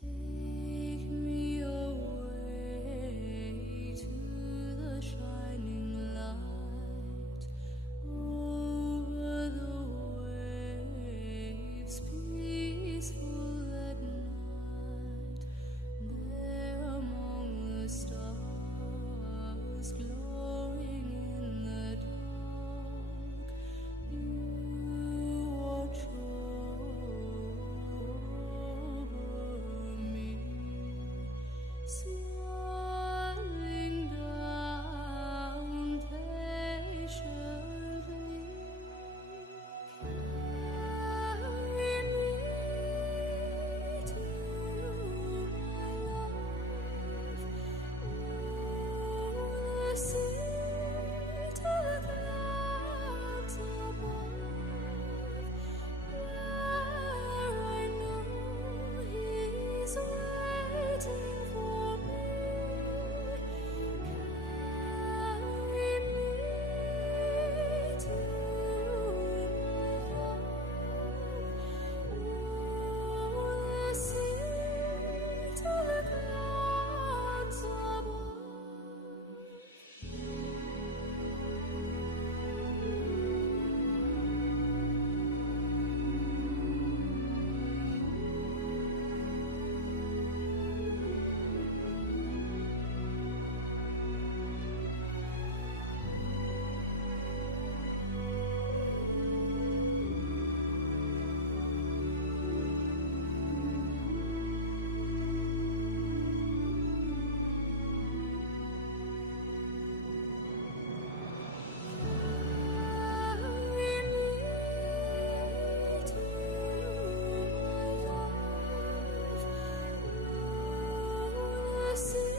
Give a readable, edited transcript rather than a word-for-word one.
Take me away to the shining light over the waves, peaceful at night, there among the stars, glowing in the dark. You watch over me, smiling down patiently. Carry me to my love. Oh, the sea to the clouds above, where I know He's waiting for me. Carry me to my love. Oh, the sea to the clouds above. Carry me to my love. Oh, the sea